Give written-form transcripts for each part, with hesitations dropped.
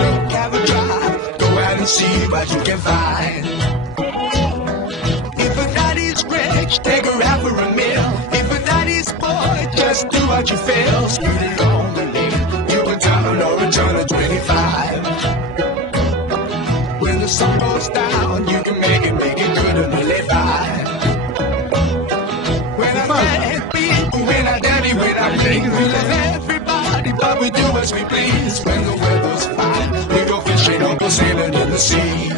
drink, have a drive. Go out and see what you can find. If a daddy's rich, take her out for a meal. If a daddy's poor, just do what you feel. Speed along the lane, you can turn or return to 25. When the sun goes down, you can make it good and live by. When I'm happy, when I'm dirty, when I'm clean, we love everybody, but we do as we please. When the weather's fine, we go fishing or go sailing in the sea.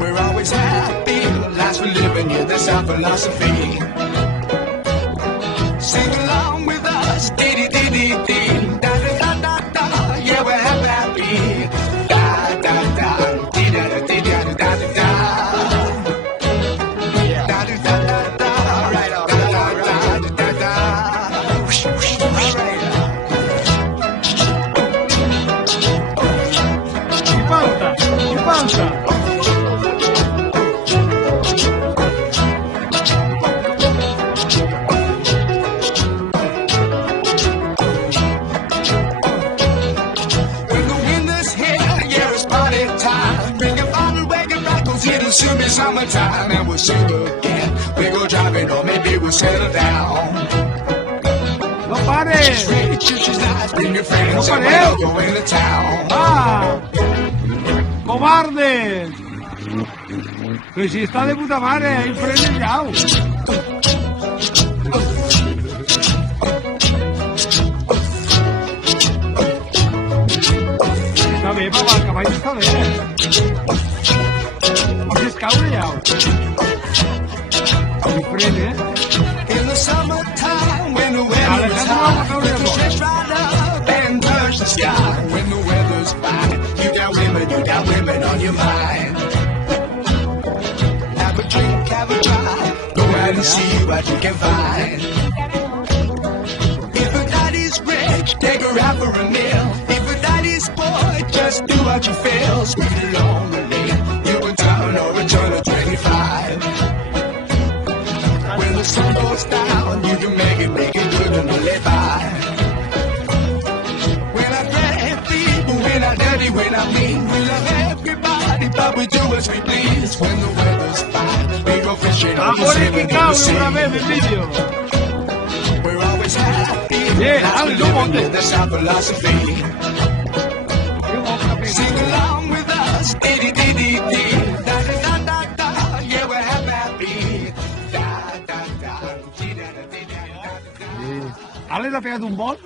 We're always happy, the lives we're living, yeah, that's our philosophy. Sing along with us, dee-dee-dee-dee-dee, da-da-da-da-da, yeah, we're happy. Da-da-da, dee-da-da-dee-da-da-da-da. Da-da-da-da-da, right on, da-da-da-da-da. Ci falta. Soon be summertime and we'll sing again. We go driving or maybe we'll settle down. No pares! She's rich, she's nice, bring your friends No and pareu! we'll go into town. Ah! Cobardes! Però si està de puta mare, ahí frena el llau. Està bé, papa, el cavall està bé. Es caure llau. I frena, In the summertime, when the weather's high, you can stretch right up and touch the sky. When the weather's fine, you got women on your mind. Have a drink, have a drive, go out and see what you can find. If a daddy's rich, take her out for a meal. If a daddy's poor, just do what you feel. Speed along the lane, you can turn or return to 25. When the sun goes down, you can make it good and live by. When I'm happy, when I'm dirty, when I'm mean, we love everybody, but we do as we please. When the weather's fine, we go fishing on the sailing in the sea. una vez el vídeo. We're always happy, Yeah, that's I'll we go live on and this. live, that's our philosophy. Sing along with us, dee-dee-dee-dee-dee, da-da-da-da-da, yeah, we're happy. Da-da-da, dee-da-da-dee-da-da-da. Ale l'ha pegat un vol?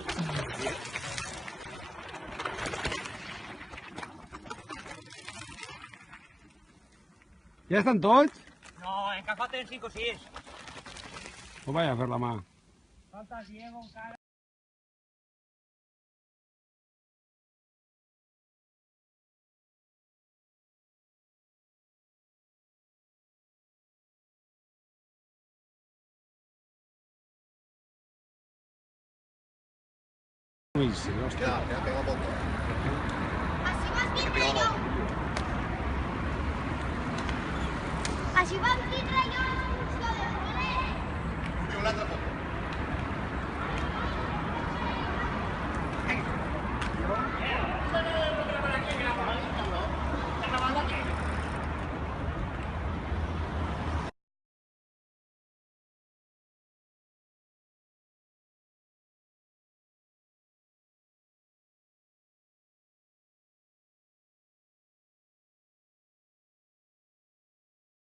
Ja estan tots? No, encara falten 5 o 6. O vaya a fer la mà. Falta Diego encara. Sí, hòstia. Así vas bien, yo. Así vas bien, yo.